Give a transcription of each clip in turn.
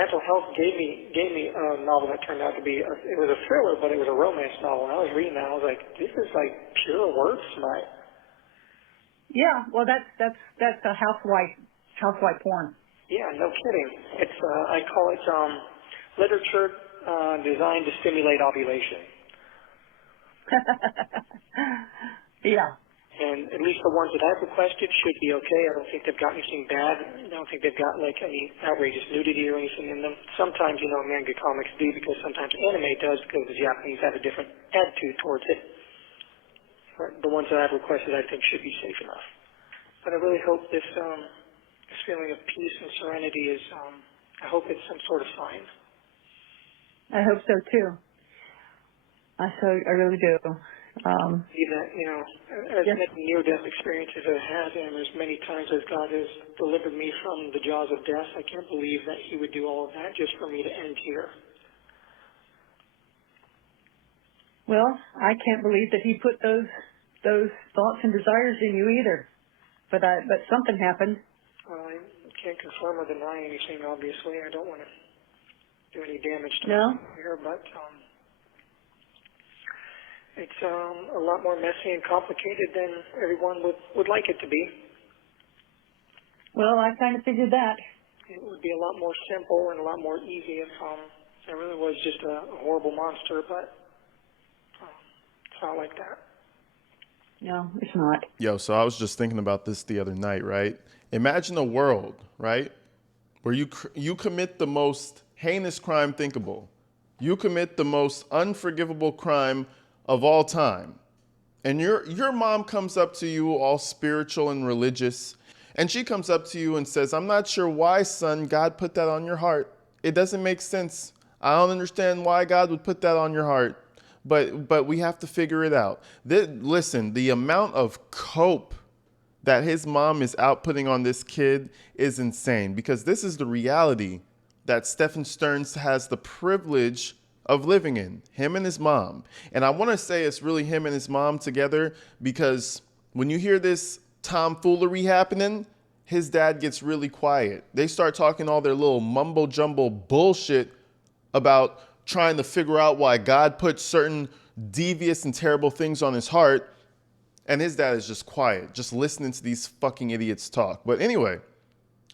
mental health gave me a novel that turned out to be it was a thriller, but it was a romance novel. And I was reading that, I was like, this is like pure word tonight. Yeah, well, that's a housewife porn. Yeah, no kidding. It's I call it literature designed to stimulate ovulation. Yeah. And at least the ones that I've requested should be okay. I don't think they've got anything bad. I don't think they've got like any outrageous nudity or anything in them. Sometimes, manga comics do, because sometimes anime does, because the Japanese have a different attitude towards it. But the ones that I've requested, I think, should be safe enough. But I really hope this feeling of peace and serenity is, I hope it's some sort of sign. I hope so too. I really do. As many near-death experiences I've had, and as many times as God has delivered me from the jaws of death, I can't believe that He would do all of that just for me to end here. Well, I can't believe that He put those thoughts and desires in you either. But something happened. Well, I can't confirm or deny anything, obviously. I don't want to do any damage to here, but it's a lot more messy and complicated than everyone would like it to be. Well, I kind of figured that. It would be a lot more simple and a lot more easy if it really was just a horrible monster, but it's not like that. No, it's not. Yo, so I was just thinking about this the other night, right? Imagine a world, right, where you commit the most heinous crime thinkable. You commit the most unforgivable crime of all time. And your mom comes up to you all spiritual and religious, and she comes up to you and says, I'm not sure why, son, God put that on your heart. It doesn't make sense. I don't understand why God would put that on your heart, but we have to figure it out. Listen, the amount of cope that his mom is outputting on this kid is insane, because this is the reality that Stephan Stearns has the privilege of living in, him and his mom. And I want to say it's really him and his mom together, because when you hear this tomfoolery happening, his dad gets really quiet. They start talking all their little mumbo jumbo bullshit about trying to figure out why God put certain devious and terrible things on his heart. And his dad is just quiet, just listening to these fucking idiots talk. But anyway,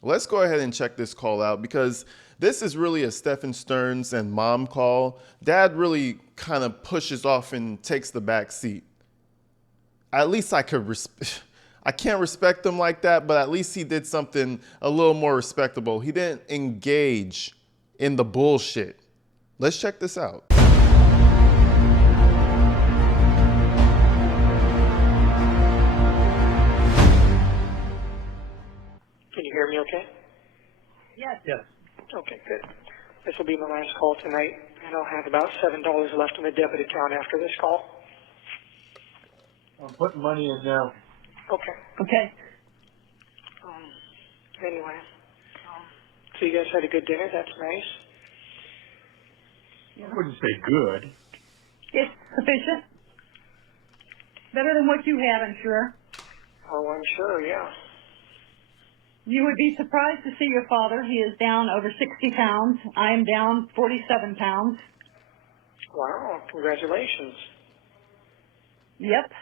let's go ahead and check this call out, because this is really a Stephan Stearns and mom call. Dad really kind of pushes off and takes the back seat. At least I can't respect him like that, but at least he did something a little more respectable. He didn't engage in the bullshit. Let's check this out. Can you hear me okay? Yes. Okay, good. This will be my last call tonight, and I'll have about $7 left in the debit account after this call. I'm putting money in now. Okay. Anyway, so you guys had a good dinner. That's nice. I wouldn't say good. It's sufficient. Better than what you had, I'm sure. Oh, I'm sure, yeah. You would be surprised to see your father. He is down over 60 pounds. I am down 47 pounds. Wow, congratulations. Yep.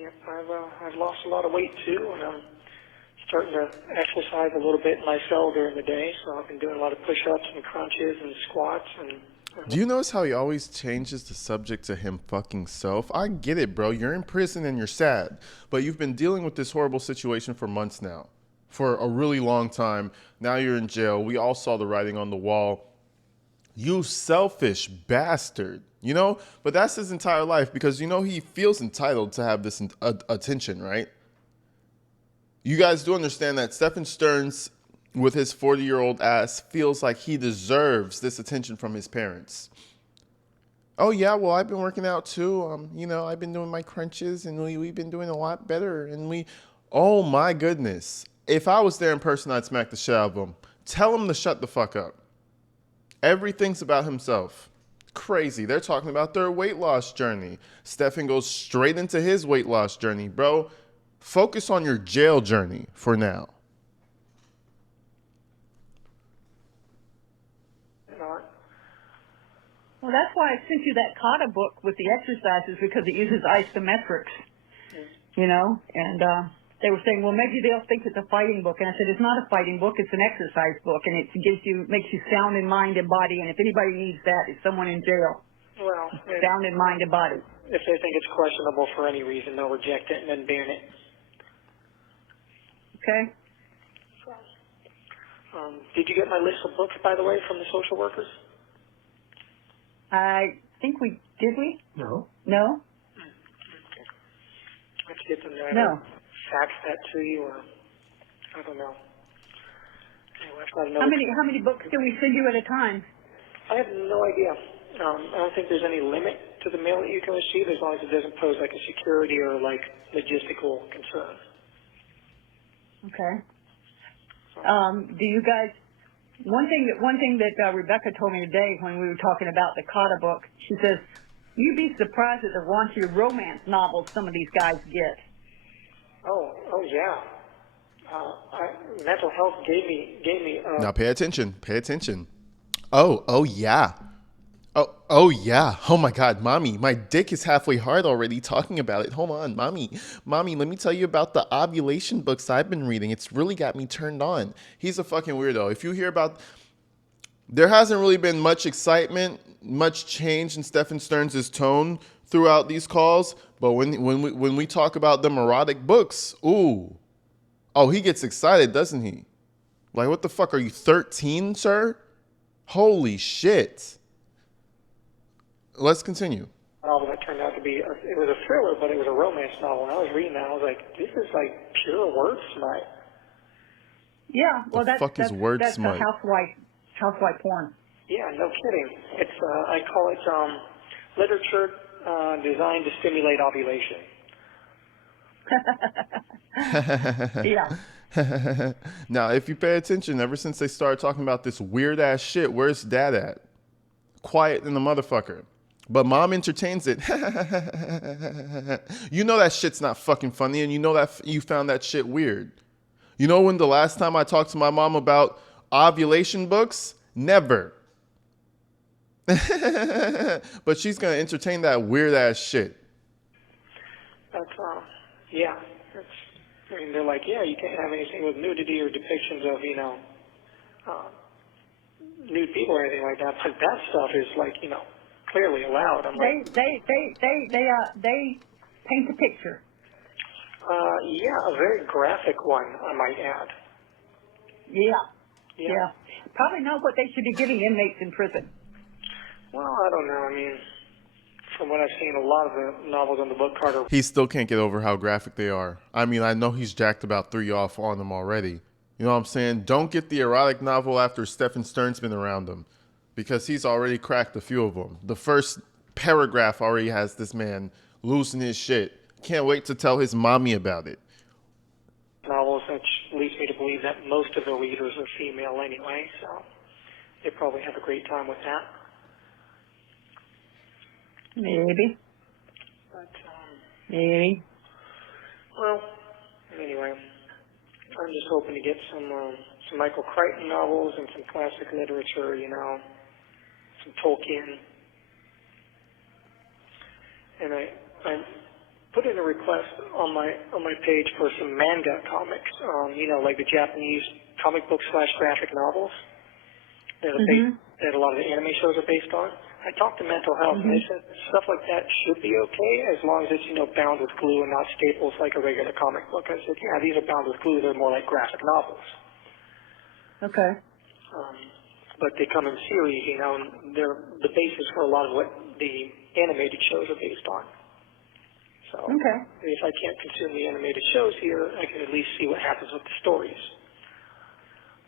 Yep, I've lost a lot of weight too, and I'm starting to exercise a little bit myself during the day, so I've been doing a lot of push-ups and crunches and squats. And Do you notice how he always changes the subject to him fucking self? I get it, bro. You're in prison and you're sad, but you've been dealing with this horrible situation for months now, for a really long time. Now you're in jail. We all saw the writing on the wall. You selfish bastard, But that's his entire life, because, he feels entitled to have this attention, right? You guys do understand that Stephan Stearns, with his 40-year-old ass, feels like he deserves this attention from his parents. Oh, yeah, well, I've been working out too. I've been doing my crunches, and we've been doing a lot better. And oh, my goodness. If I was there in person, I'd smack the shit out of him. Tell him to shut the fuck up. Everything's about himself. Crazy. They're talking about their weight loss journey. Stephan goes straight into his weight loss journey. Bro, focus on your jail journey for now. Well, that's why I sent you that kata book with the exercises, because it uses isometrics, you know, and they were saying, well, maybe they'll think it's a fighting book. And I said, it's not a fighting book. It's an exercise book, and it makes you sound in mind and body. And if anybody needs that, it's someone in jail. Well, sound in mind and body. If they think it's questionable for any reason, they'll reject it and then ban it. Okay. Did you get my list of books, by the way, from the social workers? I think did we? No. No? Let's get them there. No. Fax that to you, or I don't know. Anyway, I've got another. How many books can we send you at a time? I have no idea. I don't think there's any limit to the mail that you can receive, as long as it doesn't pose like a security or like logistical concern. Okay. Do you guys? One thing that Rebecca told me today when we were talking about the Kata book, she says, "You'd be surprised at the raunchy romance novels some of these guys get." Oh yeah. Mental health gave me. Now pay attention. Pay attention. Oh yeah. Oh yeah. Oh my God, mommy, my dick is halfway hard already talking about it. Hold on, mommy, let me tell you about the ovulation books I've been reading. It's really got me turned on. He's a fucking weirdo. If you hear about, there hasn't really been much excitement, much change in Stephan Stearns' tone throughout these calls. But when we talk about them erotic books, ooh, oh, he gets excited, doesn't he? Like, what the fuck? Are you 13, sir? Holy shit. Let's continue. Novel that turned out to be, it was a thriller, but it was a romance novel. When I was reading that, I was like, this is like pure word smut. Yeah, well, that's word that's smut? housewife porn. Yeah, no kidding. It's I call it literature designed to stimulate ovulation. Yeah. Now, if you pay attention, ever since they started talking about this weird ass shit, where's dad at? Quiet than the motherfucker. But mom entertains it. You know that shit's not fucking funny, and you know that you found that shit weird. You know when the last time I talked to my mom about ovulation books? Never. But she's gonna entertain that weird ass shit. That's yeah. I mean, they're like, yeah, you can't have anything with nudity or depictions of, you know, nude people or anything like that. But that stuff is like, you know, clearly allowed. I'm they paint a picture. Yeah, a very graphic one, I might add. Yeah. Probably not what they should be giving inmates in prison. Well, I don't know. I mean, from what I've seen, a lot of the novels on the book card are... He still can't get over how graphic they are. I mean, I know he's jacked about 3 off on them already. You know what I'm saying? Don't get the erotic novel after Stephan Stearns been around him, because he's already cracked a few of them. The first paragraph already has this man losing his shit. Can't wait to tell his mommy about it. Novels, which leads me to believe that most of the readers are female anyway, so they probably have a great time with that. Maybe. But, Maybe. well, anyway, I'm just hoping to get some Michael Crichton novels and some classic literature, you know, some Tolkien. And I put in a request on my page for some manga comics, you know, like the Japanese comic book / graphic novels that that a lot of the anime shows are based on. I talked to Mental Health, and they said stuff like that should be okay as long as it's, you know, bound with glue and not staples like a regular comic book. I said, yeah, these are bound with glue. They're more like graphic novels. Okay. But they come in series, you know, and they're the basis for a lot of what the animated shows are based on. So if I can't consume the animated shows here, I can at least see what happens with the stories.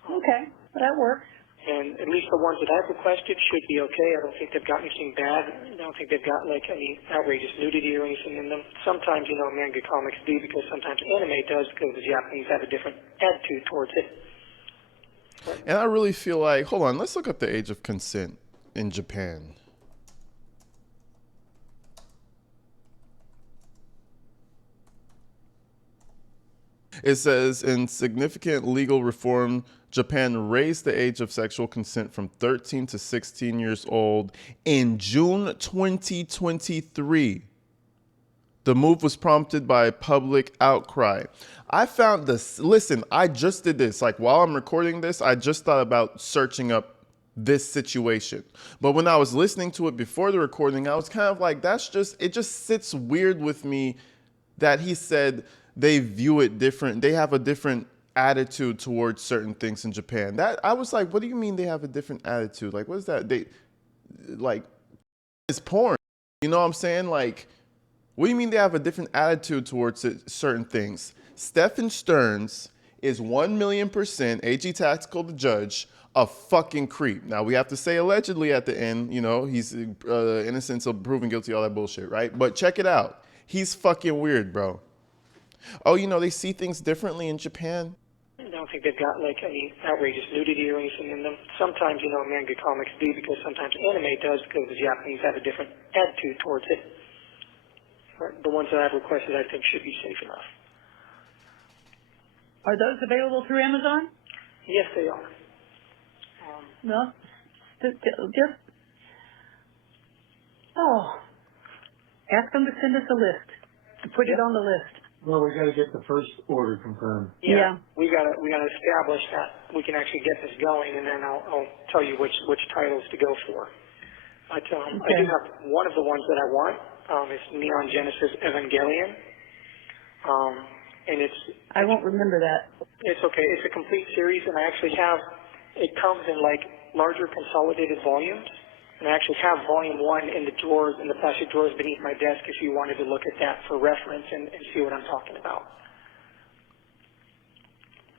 Okay, well, that works. And at least the ones that I've requested should be okay. I don't think they've got anything bad. I don't think they've got like any outrageous nudity or anything in them. Sometimes, you know, manga comics do, because sometimes anime does, because the Japanese have a different attitude towards it. And I really feel like, hold on, let's look up the age of consent in Japan. It says, in significant legal reform Japan raised the age of sexual consent from 13 to 16 years old in June 2023. The move was prompted by a public outcry. I found this, listen, I just did this. Like while I'm recording this, I just thought about searching up this situation. But when I was listening to it before the recording, I was kind of like, it just sits weird with me that he said they view it different. They have a different attitude towards certain things in Japan. That I was like, what do you mean they have a different attitude? Like, what is that? It's porn. You know what I'm saying? Like, what do you mean they have a different attitude towards certain things? Stephan Stearns is 1,000,000%, AG Tactical the judge, a fucking creep. Now, we have to say allegedly at the end, you know, he's innocent until proven guilty, all that bullshit, right? But check it out. He's fucking weird, bro. Oh, you know, they see things differently in Japan. I don't think they've got like any outrageous nudity or anything in them. Sometimes, you know, manga comics do because sometimes anime does because the Japanese have a different attitude towards it. The ones that I've requested, I think, should be safe enough. Are those available through Amazon? Yes, they are. No. Ask them to send us a list. Put it on the list. Well, we got to get the first order confirmed. Yeah. We gotta establish that we can actually get this going, and then I'll tell you which titles to go for. But I do have one of the ones that I want. It's Neon Genesis Evangelion. And I won't remember that. It's okay. It's a complete series, and I actually have, it comes in like larger consolidated volumes. And I actually have volume 1 in the drawers, in the plastic drawers beneath my desk if you wanted to look at that for reference and see what I'm talking about.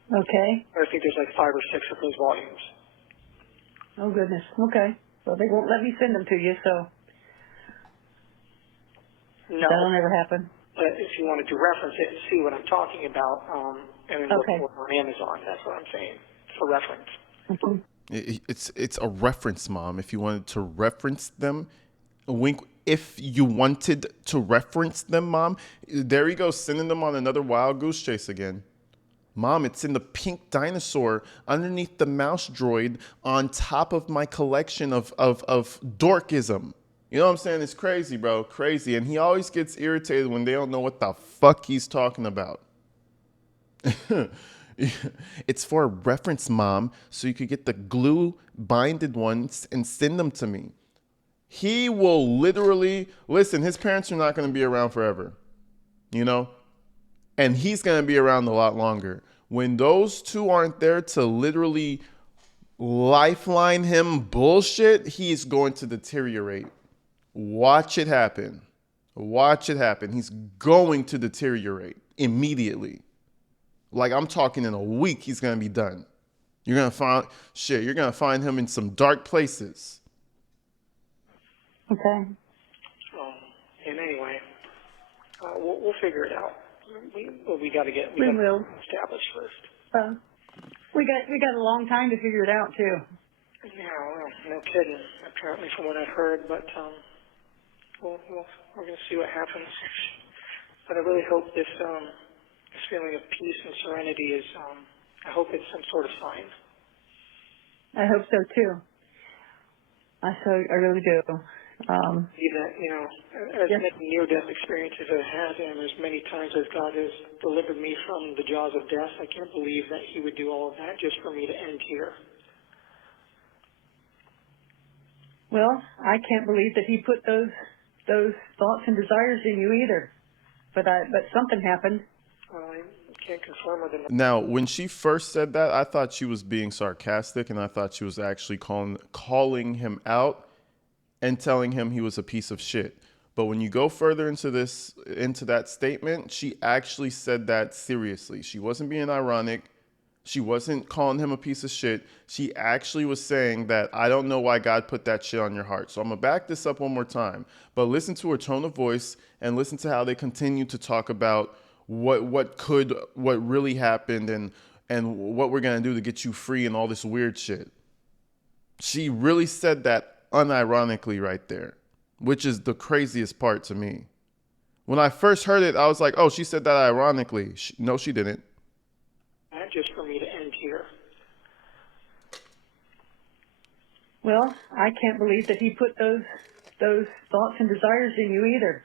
Okay. I think there's like 5 or 6 of those volumes. Oh, goodness. Okay. Well, they won't let me send them to you, so No. that'll never happen. But if you wanted to reference it and see what I'm talking about, and then look Okay. for it on Amazon, that's what I'm saying, for reference. Okay. It's a reference, Mom. If you wanted to reference them, wink. If you wanted to reference them, Mom, there he goes, sending them on another wild goose chase again. Mom, it's in the pink dinosaur underneath the mouse droid on top of my collection of dorkism. You know what I'm saying? It's crazy, bro. Crazy. And he always gets irritated when they don't know what the fuck he's talking about. It's for a reference, Mom, so you could get the glue binded ones and send them to me. He will literally, listen, his parents are not going to be around forever, you know? And he's going to be around a lot longer. When those two aren't there to literally lifeline him bullshit, he's going to deteriorate. Watch it happen. Watch it happen. He's going to deteriorate immediately. Like, I'm talking in a week, he's going to be done. You're going to find him in some dark places. Okay. And anyway, we'll figure it out. We got to get will established first. We got a long time to figure it out too. Yeah, well, no kidding. Apparently, from what I've heard, but we're going to see what happens. But I really hope this feeling of peace and serenity is. I hope it's some sort of sign. I hope so too. I really do. Even, as many near-death experiences I've had, and as many times as God has delivered me from the jaws of death, I can't believe that He would do all of that just for me to end here. Well, I can't believe that He put those thoughts and desires in you either. But something happened. I can't confirm or deny. Now, when she first said that, I thought she was being sarcastic, and I thought she was actually calling him out and telling him he was a piece of shit. But when you go further into that statement, she actually said that seriously. She wasn't being ironic. She wasn't calling him a piece of shit. She actually was saying that, I don't know why God put that shit on your heart. So I'm going to back this up one more time. But listen to her tone of voice and listen to how they continue to talk about what really happened and what we're going to do to get you free and all this weird shit. She really said that unironically right there, which is the craziest part to me. When I first heard it, I was like, oh, she said that ironically. No, she didn't. Not just for me to end here. Well, I can't believe that he put those thoughts and desires in you either.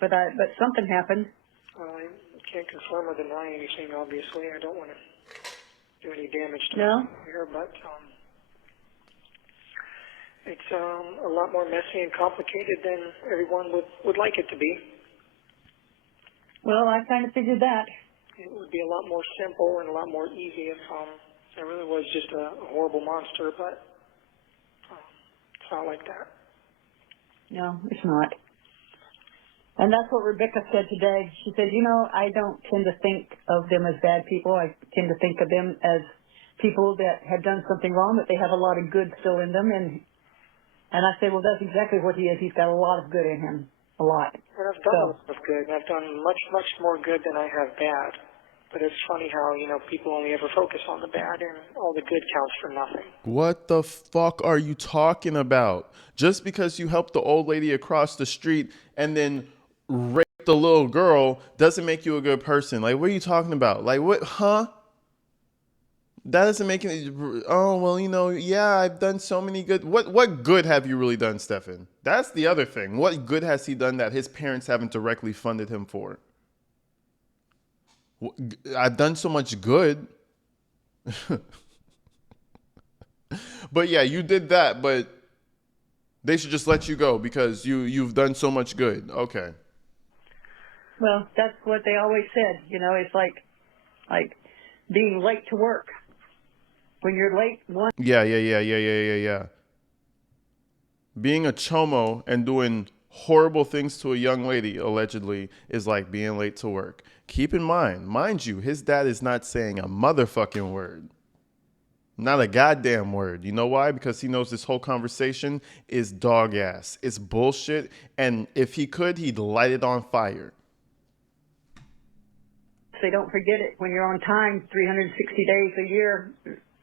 But something happened. Well, I can't confirm or deny anything, obviously. I don't want to do any damage to No? here, but it's a lot more messy and complicated than everyone would like it to be. Well, I kind of figured that. It would be a lot more simple and a lot more easy if it really was just a horrible monster, but it's not like that. No, it's not. And that's what Rebecca said today. She said, I don't tend to think of them as bad people. I tend to think of them as people that have done something wrong, but they have a lot of good still in them. And I said, well, that's exactly what he is. He's got a lot of good in him. A lot. And I've done a lot of good, and I've done much, much more good than I have bad. But it's funny how, people only ever focus on the bad, and all the good counts for nothing. What the fuck are you talking about? Just because you helped the old lady across the street and then raped the little girl doesn't make you a good person. Like, what are you talking about? Like, what, huh? That doesn't make it, oh, well, yeah, I've done so many good. What good have you really done, Stephan? That's the other thing. What good has he done that his parents haven't directly funded him for? I've done so much good. But yeah, you did that, but they should just let you go because you've done so much good. Okay. Well, that's what they always said. It's like being late to work. When you're late, Yeah. Being a chomo and doing horrible things to a young lady, allegedly, is like being late to work. Keep in mind you, his dad is not saying a motherfucking word. Not a goddamn word. You know why? Because he knows this whole conversation is dog ass. It's bullshit. And if he could, he'd light it on fire. They don't forget it. When you're on time 360 days a year,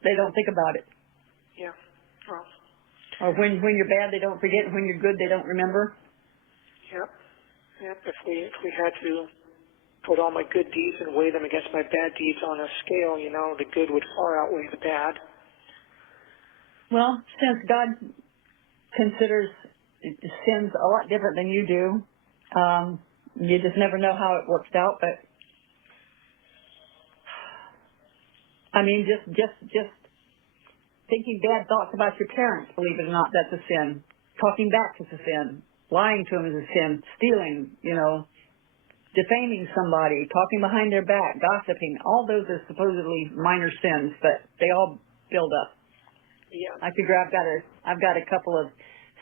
they don't think about it. Yeah. Well. Or when you're bad, they don't forget, and when you're good, they don't remember. Yep. If we had to put all my good deeds and weigh them against my bad deeds on a scale, the good would far outweigh the bad. Well, since God considers sins a lot different than you do, you just never know how it works out. But I mean, just thinking bad thoughts about your parents, believe it or not, that's a sin. Talking back is a sin. Lying to them is a sin. Stealing, defaming somebody, talking behind their back, gossiping, all those are supposedly minor sins, but they all build up. Yeah. I figure I've got a couple of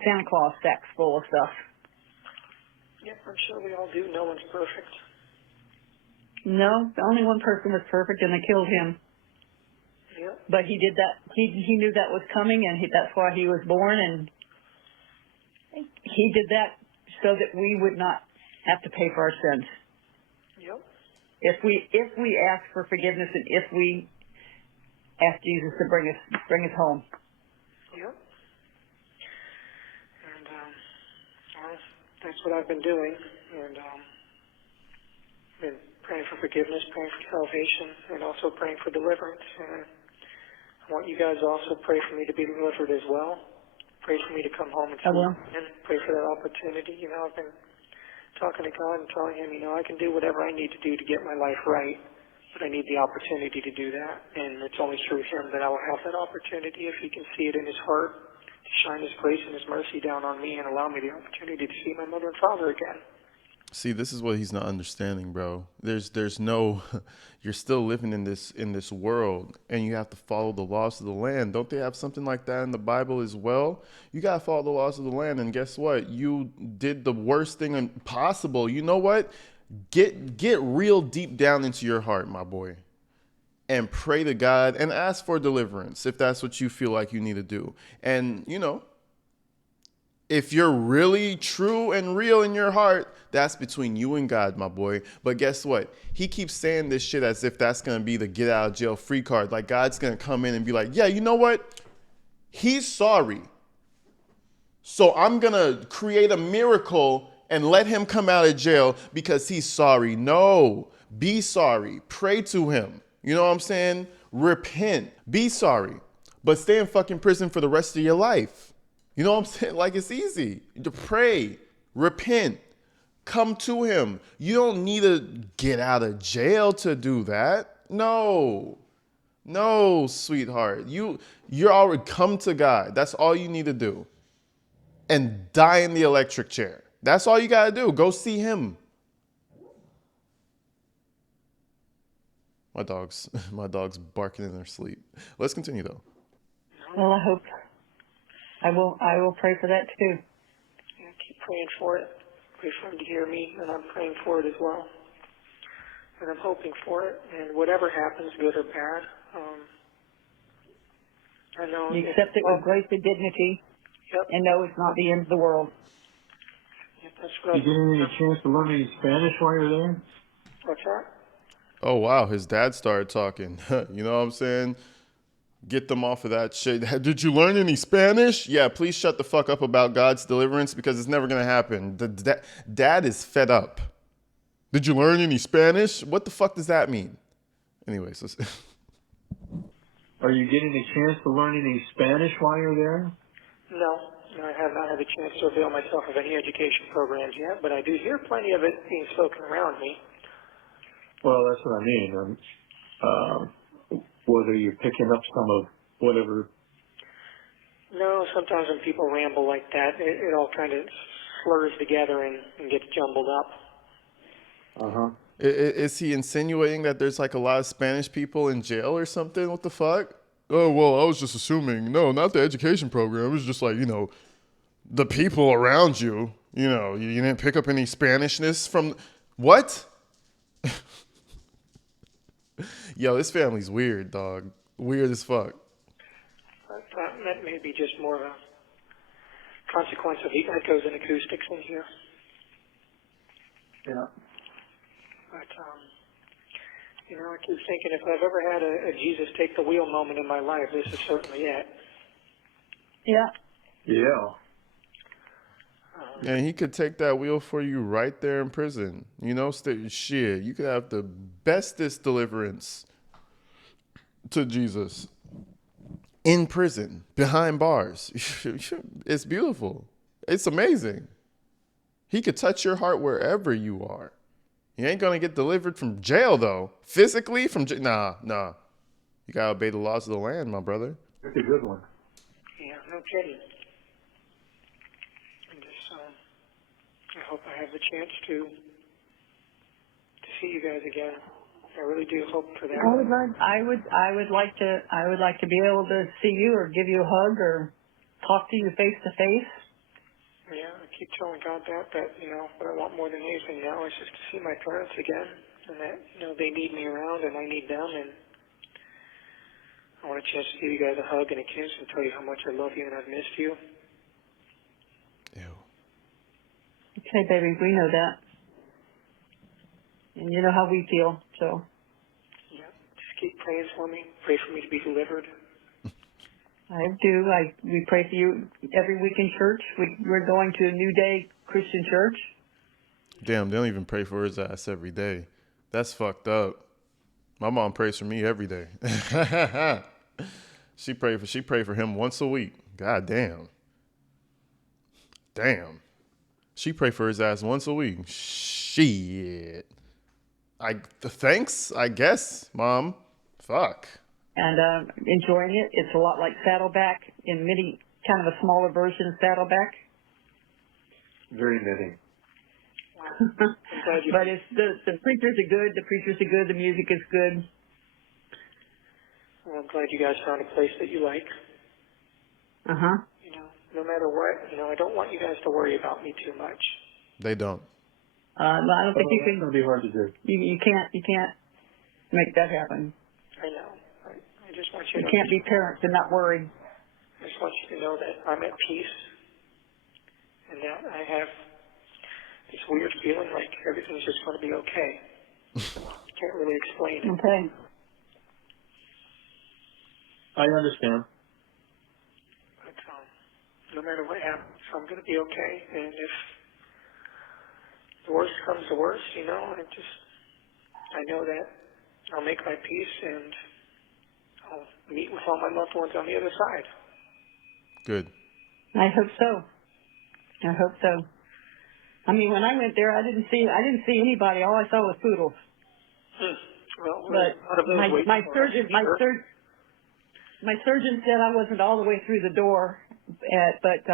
Santa Claus sacks full of stuff. Yeah, I'm sure we all do. No one's perfect. No, only one person was perfect, and they killed him. Yeah. But he did that. He knew that was coming, and that's why he was born, and he did that so that we would not have to pay for our sins. Yep. If we ask for forgiveness, and if we ask Jesus to bring us home. Yep. And that's what I've been doing, and been praying for forgiveness, praying for salvation, and also praying for deliverance. And I want you guys to also pray for me to be delivered as well. Pray for me to come home and see you, and pray for that opportunity. I've been talking to God and telling him, I can do whatever I need to do to get my life right, but I need the opportunity to do that. And it's only through him that I will have that opportunity, if he can see it in his heart, to shine his grace and his mercy down on me and allow me the opportunity to see my mother and father again. See, this is what he's not understanding, bro. There's no, you're still living in this world, and you have to follow the laws of the land. Don't they have something like that in the Bible as well? You gotta follow the laws of the land, and guess what? You did the worst thing possible. You know what? Get real deep down into your heart, my boy, and pray to God and ask for deliverance if that's what you feel like you need to do. And if you're really true and real in your heart, that's between you and God, my boy. But guess what? He keeps saying this shit as if that's going to be the get out of jail free card. Like God's going to come in and be like, yeah, you know what? He's sorry. So I'm going to create a miracle and let him come out of jail because he's sorry. No, be sorry. Pray to him. You know what I'm saying? Repent. Be sorry. but stay in fucking prison for the rest of your life. You know what I'm saying? Like, it's easy to pray, repent, come to him. You don't need to get out of jail to do that. No, sweetheart. You're already come to God. That's all you need to do. And die in the electric chair. That's all you gotta do. Go see him. My dog's barking in their sleep. Let's continue though. Well, I will pray for that too. Yeah, keep praying for it. Pray for him to hear me, and I'm praying for it as well. And I'm hoping for it. And whatever happens, good or bad, I know. You accept it with grace and dignity, Yep. and know it's not the end of the world. Yep, that's what You getting any chance to learn any Spanish while you're there? What's that? Oh wow, his dad started talking. You know what I'm saying? Get them off of that shit. Did you learn any Spanish? Yeah, please shut the fuck up about God's deliverance because it's never gonna happen. Dad is fed up. Did you learn any Spanish? What the fuck does that mean? Anyways, Are you getting a chance to learn any Spanish while you're there? No, I have not had a chance to avail myself of any education programs yet, but I do hear plenty of it being spoken around me. Well, that's what I mean. Whether you're picking up some of whatever. No, sometimes when people ramble like that, it all kind of slurs together and gets jumbled up. Uh-huh. is he insinuating that there's like a lot of Spanish people in jail or something? What the fuck? Oh, well, I was just assuming. No, not the education program. It was just like, the people around you. You didn't pick up any Spanishness from... What? Yo, this family's weird, dog. Weird as fuck. That may be just more of a consequence of the echoes and acoustics in here. Yeah. But, I keep thinking if I've ever had a Jesus take the wheel moment in my life, this is certainly it. Yeah. Yeah. And he could take that wheel for you right there in prison. Shit, you could have the bestest deliverance to Jesus in prison, behind bars. It's beautiful. It's amazing. He could touch your heart wherever you are. You ain't gonna get delivered from jail though. Physically from jail. Nah. You gotta obey the laws of the land, my brother. That's a good one. Yeah, no kidding. And just, I hope I have the chance to see you guys again. I really do hope for that. I would like to be able to see you or give you a hug or talk to you face to face. Yeah, I keep telling God that what I want more than anything now is just to see my parents again, and that, they need me around and I need them, and I want a chance to give you guys a hug and a kiss and tell you how much I love you and I've missed you. Ew. Okay, baby, we know that. And you know how we feel, so. Yeah, just keep praying for me. Pray for me to be delivered. I do. We pray for you every week in church. We're going to a New Day Christian church. Damn, they don't even pray for his ass every day. That's fucked up. My mom prays for me every day. She prayed for him once a week. God damn. Damn. She prayed for his ass once a week. Shit. Thanks, I guess, Mom. Fuck. And enjoying it. It's a lot like Saddleback in mini, kind of a smaller version of Saddleback. Very knitting. But it's the preachers are good. The preachers are good. The music is good. Well, I'm glad you guys found a place that you like. Uh-huh. No matter what, I don't want you guys to worry about me too much. They don't. I don't think you can. It's going to be hard to do. You can't make that happen. I know. I just want you to... You can't be parents and not worry. I just want you to know that I'm at peace and that I have this weird feeling like everything's just going to be okay. I can't really explain it. Okay. I understand. But no matter what happens, I'm going to be okay. And if the worst comes to worst, I know that I'll make my peace and I'll meet with all my loved ones on the other side. Good. I hope so. I hope so. I mean, when I went there, I didn't see anybody. All I saw was poodles. Well, But out of those my surgeon said I wasn't all the way through the door, but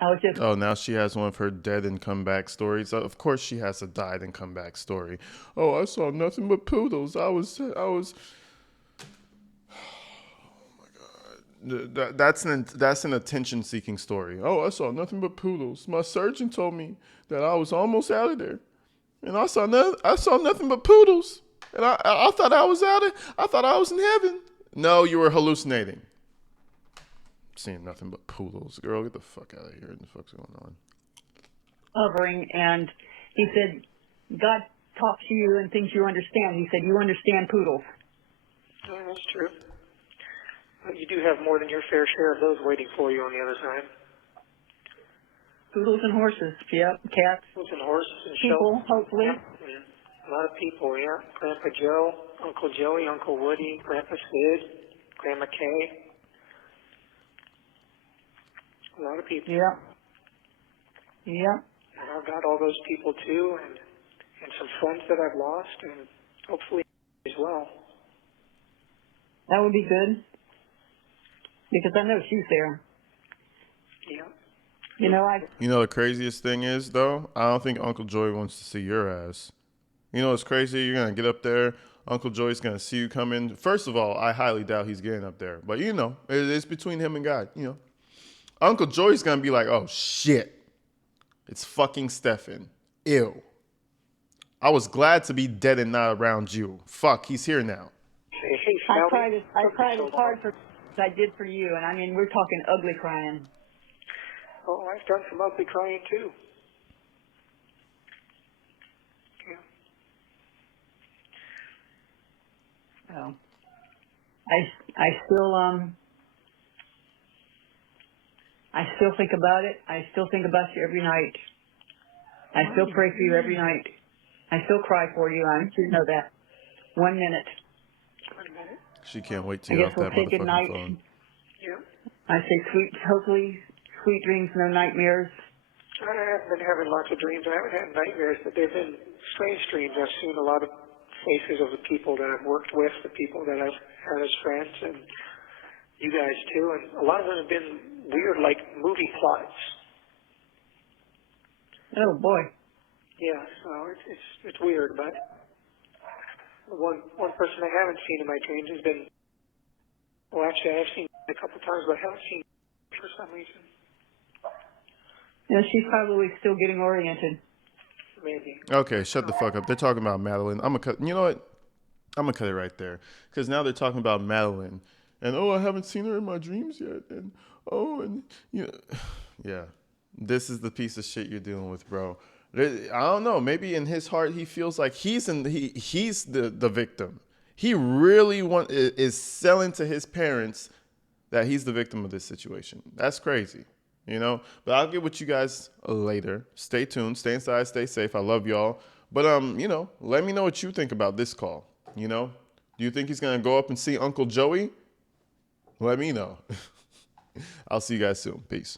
I was just. Oh, now she has one of her dead and come back stories. Of course, she has a died and come back story. Oh, I saw nothing but poodles. I was. Oh my God. That's an attention seeking story. Oh, I saw nothing but poodles. My surgeon told me that I was almost out of there, and I saw nothing but poodles, and I thought I was out of. I thought I was in heaven. No, you were hallucinating. Seeing nothing but poodles. Girl, get the fuck out of here. What the fuck's going on? Hovering, and he said, God talks to you and things you understand. He said, you understand poodles. Oh, that's true. But you do have more than your fair share of those waiting for you on the other side. Poodles and horses, yep, cats. Poodles and horses and people, shells. hopefully. Yeah. A lot of people, yeah. Grandpa Joe, Uncle Joey, Uncle Woody, Grandpa Sid, Grandma Kay. A lot of people. Yeah. Yeah. And I've got all those people too, and some friends that I've lost, and hopefully as well. That would be good. Because I know she's there. Yeah. You know, the craziest thing is, though, I don't think Uncle Joey wants to see your ass. You know what's crazy? You're going to get up there. Uncle Joey's going to see you come in. First of all, I highly doubt he's getting up there. But, it's between him and God, Uncle Joey's going to be like, oh, shit. It's fucking Stephan. Ew. I was glad to be dead and not around you. Fuck, he's here now. Hey, I cried as hard as I did for you, and I mean, we're talking ugly crying. Oh, I've done some ugly crying too. Yeah. So, I still think about it. I still think about you every night. I still pray for you every night. I still cry for you. I want you to know that. 1 minute. 1 minute. She can't wait to get off that motherfucking phone. Yeah. I say hopefully sweet dreams, no nightmares. I haven't been having lots of dreams. I haven't had nightmares, but they've been strange dreams. I've seen a lot of faces of the people that I've worked with, the people that I've had as friends, and you guys too. And a lot of them have been weird, like movie plots. Oh boy. Yeah, so it's weird, but one person I haven't seen in my dreams has been. Well, actually, I've seen a couple times, but I haven't seen for some reason. Yeah, she's probably still getting oriented. Maybe. Okay, shut the fuck up. They're talking about Madeline. I'm gonna cut. You know what? I'm gonna cut it right there because now they're talking about Madeline, and I haven't seen her in my dreams yet, and yeah. This is the piece of shit you're dealing with, bro. I don't know. Maybe in his heart he feels like he's the victim. He really is selling to his parents that he's the victim of this situation. That's crazy, But I'll get with you guys later. Stay tuned. Stay inside. Stay safe. I love y'all. But let me know what you think about this call. Do you think he's gonna go up and see Uncle Joey? Let me know. I'll see you guys soon. Peace.